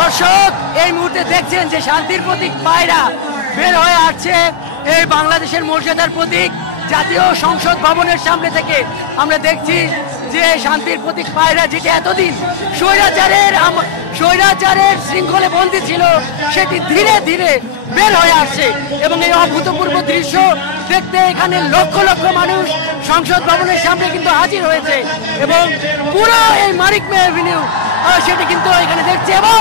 দর্শক এই মুহূর্তে দেখছেন যে শান্তির প্রতীক পায়রা বের হয়ে আসছে এই বাংলাদেশের মর্যাদার প্রতীক জাতীয় সংসদ ভবনের সামনে থেকে। আমরা দেখছি যে শান্তির প্রতীক পায়রা যেটা এতদিন স্বৈরাচারের শৃঙ্খলে বন্দী ছিল সেটি ধীরে ধীরে বের হয়ে আসছে এবং এই অভূতপূর্ব দৃশ্য দেখতে এখানে লক্ষ লক্ষ মানুষ সংসদ ভবনের সামনে কিন্তু হাজির হয়েছে এবং পুরো এই মানিক মে এভিনিউ সেটি কিন্তু এখানে দেখছে এবং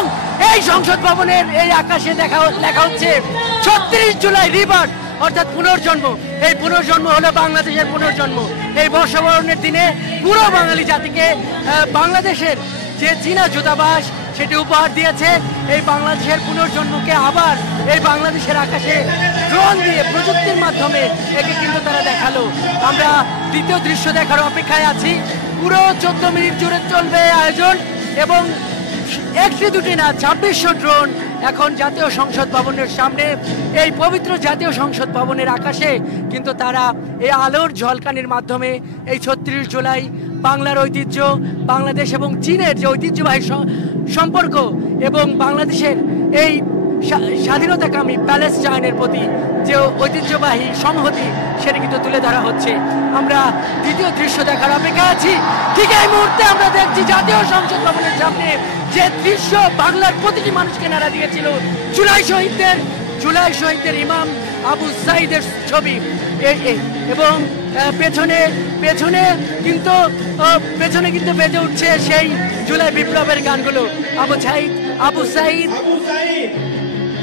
এই সংসদ ভবনের এই আকাশে লেখা হচ্ছে ৩৬ জুলাই রিবার্থ অর্থাৎ পুনর্জন্ম। এই পুনর্জন্ম হলো বাংলাদেশের পুনর্জন্ম। এই বর্ষবরণের দিনে পুরো বাঙালি জাতিকে বাংলাদেশের যে চীনা দূতাবাস সেটি উপহার দিয়েছে এই বাংলাদেশের পুনর্জন্মকে আবার এই বাংলাদেশের আকাশে ড্রোন দিয়ে প্রযুক্তির মাধ্যমে একে কিন্তু তারা দেখালো। আমরা দ্বিতীয় দৃশ্য দেখার অপেক্ষায় আছি। পুরো 14 মিনিট জুড়ে চলবে আয়োজন এবং একটি দুটি না ২৬০০ ড্রোন এখন জাতীয় সংসদ ভবনের সামনে এই পবিত্র জাতীয় সংসদ ভবনের আকাশে কিন্তু তারা এই আলোর ঝলকানির মাধ্যমে এই ৩৬ জুলাই বাংলার ঐতিহ্য, বাংলাদেশ এবং চীনের যে ঐতিহ্যবাহী সম্পর্ক এবং বাংলাদেশের এই স্বাধীনতাকামী প্যালেস্টাইনের প্রতি যে ঐতিহ্যবাহী সংহতি সেটা কিন্তু তুলে ধরা হচ্ছে। আমরা দ্বিতীয় দৃশ্য দেখার অপেক্ষা আছি। ঠিক এই মুহূর্তে আমরা দেখছি জাতীয় সংসদ ভবনের সামনে যে দৃশ্য বাংলার প্রতিটি মানুষকে নাড়া দিয়েছিল জুলাই শহীদদের ইমাম আবু সাইদের ছবি এবং পেছনে কিন্তু বেজে উঠছে সেই জুলাই বিপ্লবের গানগুলো।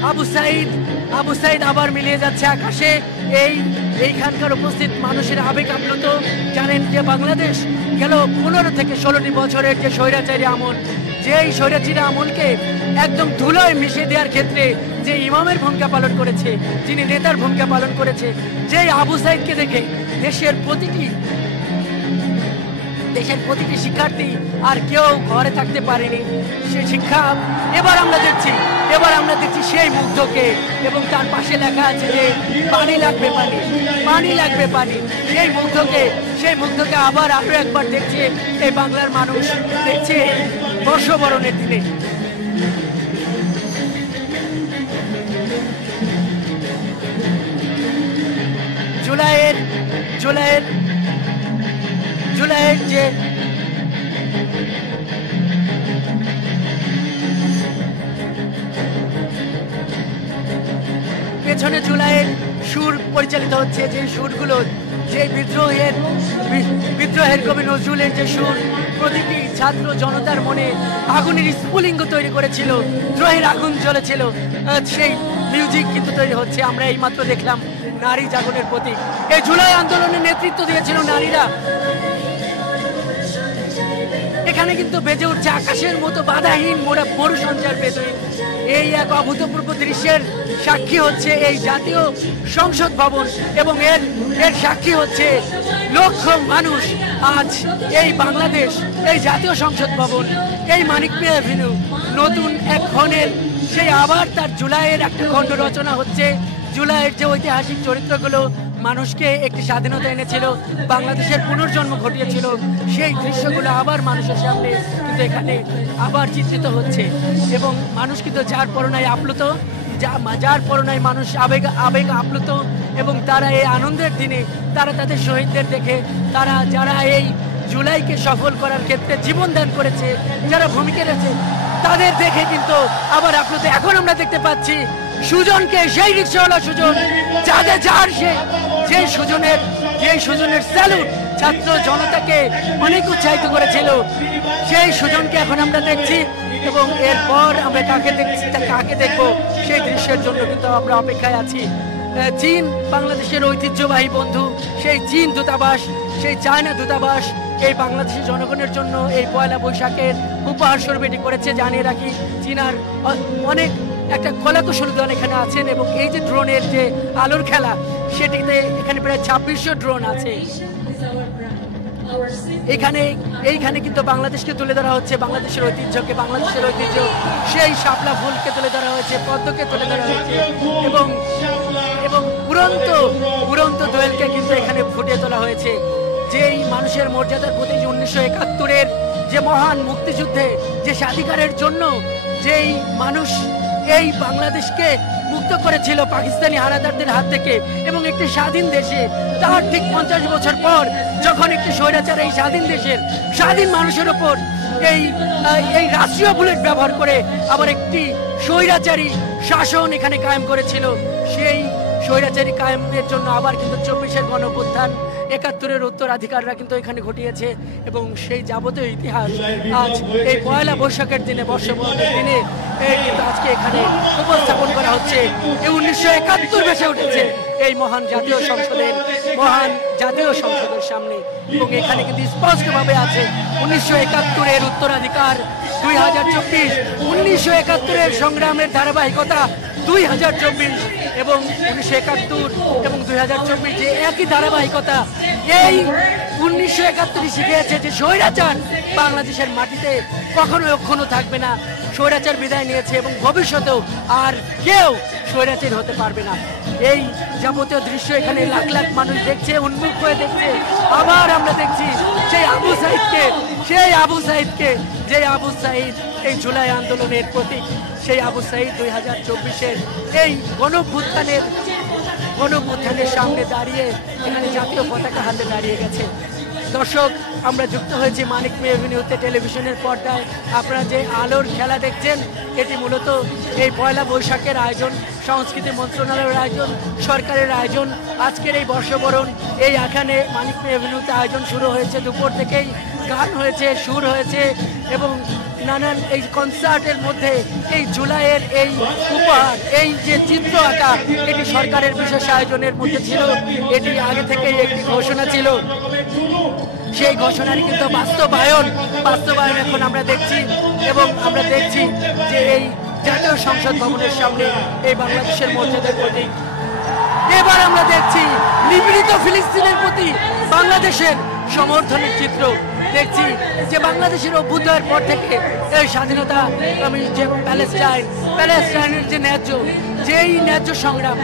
আবু সাইদ আবার মিলিয়ে যাচ্ছে আকাশে। এইখানকার উপস্থিত মানুষের আবেগ আপ্লুত। জানেন যে বাংলাদেশ গেল 15 থেকে 16টি বছরের যে স্বৈরাচারী আমল, যেই স্বৈরাচারী আমলকে একদম ধুলোয় মিশিয়ে দেওয়ার ক্ষেত্রে যে ইমামের ভূমিকা পালন করেছে, যিনি নেতার ভূমিকা পালন করেছে, যেই আবু সাইদকে দেখে দেশের প্রতিটি শিক্ষার্থী আর কেউ ঘরে থাকতে পারেনি। সে শিক্ষা এবার আমরা দেখছি সেই মুগ্ধকে এবং তার পাশে লেখা আছে যে পানি লাগবে পানি। সেই মুগ্ধকে আবার আরো একবার দেখছে এই বাংলার মানুষ, দেখছে বর্ষবরণের দিনে। জুলাইয়ের যে পেছনে জুলাইয়ের সুর পরিচালিত হচ্ছে, যে সুরগুলো যে বিদ্রোহের কবি নজরুলের যে সুর প্রতিটি ছাত্র জনতার মনে আগুনের স্ফুলিঙ্গ তৈরি করেছিল, দ্রোহের আগুন জ্বলেছিল, সেই মিউজিক কিন্তু তৈরি হচ্ছে। আমরা এইমাত্র দেখলাম নারী জাগরণের প্রতীক। এই জুলাই আন্দোলনের নেতৃত্ব দিয়েছিল নারীরা। এখানে কিন্তু বেজে উঠছে আকাশের মতো বাধাহীন মরু সঞ্চার বেদুইন। এই এক অভূতপূর্ব দৃশ্যের সাক্ষী হচ্ছে এই জাতীয় সংসদ ভবন এবং এর সাক্ষী হচ্ছে লক্ষ মানুষ। আজ এই বাংলাদেশ, এই জাতীয় সংসদ ভবন, এই মানিক মে এভিনিউ নতুন এক ক্ষণের সেই আবার তার জুলাইয়ের একটা খণ্ড রচনা হচ্ছে। জুলাইয়ের যে ঐতিহাসিক চরিত্রগুলো মানুষকে একটি স্বাধীনতা এনেছিল, বাংলাদেশের পুনর্জন্ম ঘটিয়েছিল, সেই দৃশ্যগুলো আবার মানুষের সামনে কিন্তু এখানে আবার চিত্রিত হচ্ছে এবং মানুষ কিন্তু যার পরনায় মানুষ আবেগ আপ্লুত এবং তারা এই আনন্দের দিনে তারা তাদের শহীদদের দেখে, তারা যারা এই জুলাইকে সফল করার ক্ষেত্রে জীবন দান করেছে, যারা ভূমিকা রেখেছে, তাদের দেখে কিন্তু আবার আপ্লুত। এখন আমরা দেখতে পাচ্ছি সুজনকে, সেই রিক্সাওয়ালা সুজন, যেই সুজনের স্যালুট ছাত্র জনতাকে অনেক উৎসাহিত করেছিল, সেই সুজনকে এখন আমরা দেখছি এবং এরপর আমরা কাকে দেখবো সেই দৃশ্যের জন্য কিন্তু আমরা অপেক্ষায় আছি। চীন বাংলাদেশের ঐতিহ্যবাহী বন্ধু, সেই চীন দূতাবাস, সেই চায়না দূতাবাস এই বাংলাদেশের জনগণের জন্য এই পয়লা বৈশাখের উপহার স্বরূপ এটি করেছে। জানিয়ে রাখি চীনার অনেক একটা কলাকুশলীগণ এখানে আছেন এবং এই যে ড্রোনের যে আলোর খেলা, সেটিতে এখানে প্রায় ২৬০০ ড্রোন আছে। এইখানে কিন্তু বাংলাদেশকে তুলে ধরা হচ্ছে, বাংলাদেশের ঐতিহ্য, সেই শাপলা ফুলকে তুলে ধরা হয়েছে, পদ্মকে তুলে ধরা হয়েছে এবং উড়ন্ত দোয়েলকে কিন্তু এখানে ফুটিয়ে তোলা হয়েছে। যেই মানুষের মর্যাদার প্রতি 1971-এর যে মহান মুক্তিযুদ্ধে যে স্বাধিকারের জন্য যেই মানুষ এই বাংলাদেশকে মুক্ত করেছিল পাকিস্তানি হানাদারদের হাত থেকে এবং একটি স্বাধীন দেশে, তার ঠিক 50 বছর পর যখন একটি স্বৈরাচার এই স্বাধীন দেশের স্বাধীন মানুষের ওপর এই রাষ্ট্রীয় বুলেট ব্যবহার করে আবার একটি স্বৈরাচারী শাসন এখানে কায়েম করেছিল, সেই স্বৈরাচারী কায়েমের জন্য আবার কিন্তু 24-এর গণঅভ্যুত্থান, 71-এর উত্তরাধিকাররা কিন্তু এখানে ঘটিয়েছে এবং সেই যাবতীয় ইতিহাস আজ এই পয়লা বৈশাখের দিনে, বর্ষবরণের দিনে কিন্তু আজকে এখানে উপস্থাপন করা হচ্ছে। 1971 ভেসে উঠেছে এই মহান জাতীয় সংসদের সামনে এবং এখানে কিন্তু স্পষ্টভাবে আছে 1971-এর উত্তরাধিকার 2024, 1971-এর সংগ্রামের ধারাবাহিকতা 2024 এবং 1971 এবং 2024 যে একই ধারাবাহিকতা। এই 1971 শিখিয়েছে যে স্বৈরাচার বাংলাদেশের মাটিতে কখনো থাকবে না, স্বৈরাচার বিদায় নিয়েছে এবং ভবিষ্যতেও আর কেউ স্বৈরাচার হতে পারবে না। এই যাবতীয় দৃশ্য এখানে লাখ লাখ মানুষ দেখছে, উন্মুখ হয়ে দেখছে। আবার আমরা দেখছি সেই আবু সাইদকে যে আবু সাইদ এই জুলাই আন্দোলনের প্রতীক, সেই আবু সাইদ 2024-এর এই গণঅভ্যুত্থানের সামনে দাঁড়িয়ে এখানে জাতীয় পতাকা হাতে দাঁড়িয়ে গেছে। দর্শক, আমরা যুক্ত হয়েছি মানিক মে এভিনিউতে টেলিভিশনের পর্দায়। আপনারা যে আলোর খেলা দেখছেন এটি মূলত এই পয়লা বৈশাখের আয়োজন, সংস্কৃতি মন্ত্রণালয়ের আয়োজন, সরকারের আয়োজন। আজকের এই বর্ষবরণ এই এখানে মানিক মে এভিনিউতে আয়োজন শুরু হয়েছে, দুপুর থেকেই গান হয়েছে, সুর হয়েছে এবং নানান এই কনসার্টের মধ্যে এই জুলাইয়ের এই উপহার, এই যে চিত্র আঁকা, এটি সরকারের বিশেষ আয়োজনের মধ্যে ছিল। এটি আগে থেকেই একটি ঘোষণা ছিল, সেই ঘোষণার কিন্তু বাস্তবায়ন এখন আমরা দেখছি এবং আমরা দেখছি যে এই জাতীয় সংসদ ভবনের সামনে এই বাংলাদেশের মর্যাদার প্রতীক। এবার আমরা দেখছি নিপীড়িত ফিলিস্তিনের প্রতি বাংলাদেশের সমর্থনের চিত্র। দেখছি যে বাংলাদেশের অভ্যুদয়ের পর থেকে এই স্বাধীনতা, আমি যে প্যালেস্টাইনের যে ন্যায্য সংগ্রাম,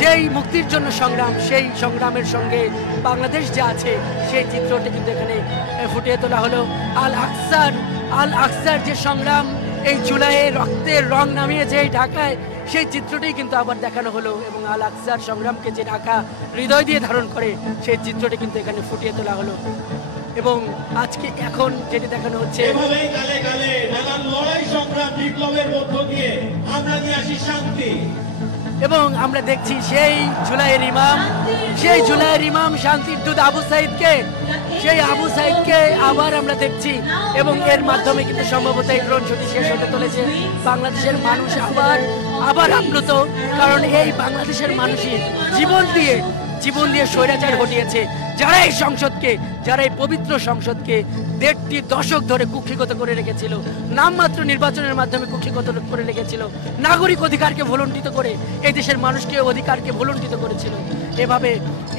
যেই মুক্তির জন্য সংগ্রাম, সেই সংগ্রামের সঙ্গে বাংলাদেশ যে আছে সেই চিত্রটি কিন্তু এখানে ফুটিয়ে তোলা হলো। আল আকসার যে সংগ্রাম, এই জুলাইয়ে রক্তের রং নামিয়েছে এই ঢাকায়, সেই চিত্রটি কিন্তু আবার দেখানো হলো এবং আল আকসার সংগ্রামকে যে ঢাকা হৃদয় দিয়ে ধারণ করে সেই চিত্রটি কিন্তু এখানে ফুটিয়ে তোলা হলো। এবং আজকে এখন যেটি দেখানো হচ্ছে এবং আমরা দেখছি সেই জুলাইয়ের ইমাম শান্তির দূত আবু সাইদকে আবার আমরা দেখছি এবং এর মাধ্যমে কিন্তু সম্ভবত এই ড্রোন শুটি শেষ হতে চলেছে। বাংলাদেশের মানুষ আবার আপ্লুত, কারণ এই বাংলাদেশের মানুষই জীবন দিয়ে স্বৈরাচার ঘটিয়েছে, যারা এই পবিত্র সংসদকে 1.5 দশক ধরে কুক্ষিগত করে রেখেছিল, নামমাত্র নির্বাচনের মাধ্যমে কুক্ষিগত করে রেখেছিল, নাগরিক অধিকারকে ভুলুণ্ঠিত করে এই দেশের মানুষকে অধিকারকে ভুলুণ্ঠিত করেছিল। এভাবে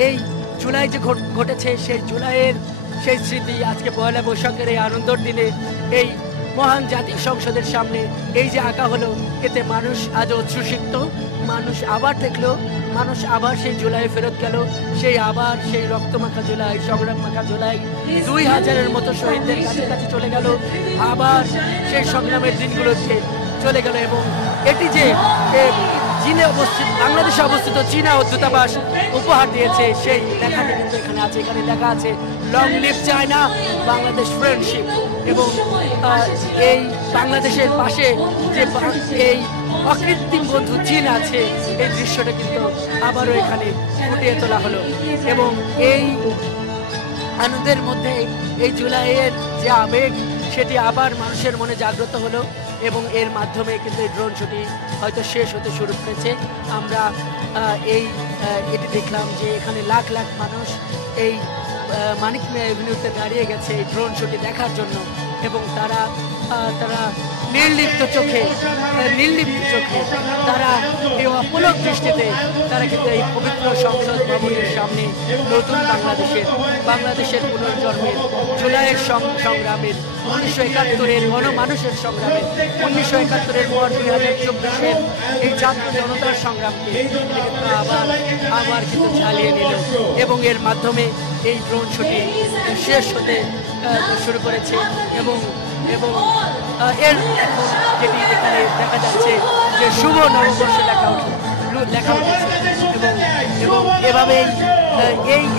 এই জুলাই যে ঘটেছে, সেই জুলাইয়ের সেই স্মৃতি আজকে পয়লা বৈশাখের এই আনন্দের দিনে এই মহান জাতীয় সংসদের সামনে এই যে আঁকা হলো, এতে মানুষ আজ উচ্ছ্বসিত, মানুষ আবার দেখলো, মানুষ আবার সেই জুলাই ফেরত গেল, সেই রক্তমাখা জুলাই, সংগ্রাম মাখা জুলাই, 2000-এর মতো শহীদদের কাছে চলে গেল, আবার সেই সংগ্রামের দিনগুলোতে চলে গেল। এবং এটি যে বাংলাদেশে অবস্থিত চীনা দূতাবাস উপহার দিয়েছে, সেই লেখাটি কিন্তু এখানে আছে। এখানে লেখা আছে long live China, Bangladesh friendship. এবং এই বাংলাদেশের পাশে যে এই অকৃত্রিম বন্ধু চীন আছে, এই দৃশ্যটা কিন্তু আবারও এখানে ফুটিয়ে তোলা হলো। এবং এই আনন্দের মধ্যে এই জুলাইয়ের যে আবেগ, সেটি আবার মানুষের মনে জাগ্রত হলো এবং এর মাধ্যমে কিন্তু এই ড্রোন শুটি হয়তো শেষ হতে শুরু করেছে। আমরা এটি দেখলাম যে এখানে লাখ লাখ মানুষ এই মানিক মে এভিনিউতে দাঁড়িয়ে গেছে এই ড্রোন শুটি দেখার জন্য এবং তারা নির্লিপ্ত চোখে তারা এই অপলক দৃষ্টিতে তারা কিন্তু এই পবিত্র সংসদ ভবনের সামনে নতুন বাংলাদেশের পুনর্জন্মের, জুলাইয়ের সংগ্রামের, 1971-এর গণমানুষের সংগ্রামের, 1971-এর পর 2024-এর এই ছাত্র জনতার সংগ্রামকে আবার কিন্তু চালিয়ে নিল এবং এর মাধ্যমে এই ড্রোন শুটি শেষ হতে শুরু করেছে এবং এবং এর এখন যেটি এখানে দেখা যাচ্ছে যে শুভ নববর্ষ লেখা উঠেছে এবং এভাবেই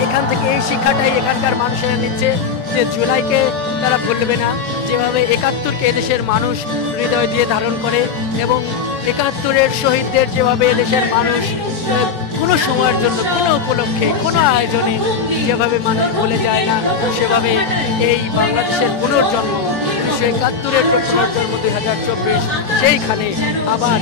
এখান থেকে এই শিক্ষাটাই এখানকার মানুষেরা নিচ্ছে যে জুলাইকে তারা ভুলবে না, যেভাবে ৭১কে এদেশের মানুষ হৃদয় দিয়ে ধারণ করে এবং ৭১-এর শহীদদের যেভাবে এদেশের মানুষ কোনো সময়ের জন্য কোনো উপলক্ষে কোনো আয়োজনে যেভাবে মানুষ ভুলে যায় না, সেভাবে এই বাংলাদেশের পুনর্জন্ম ১৯৭১-এর যে পুনর্জন্ম ২০২৪ সেইখানে আবার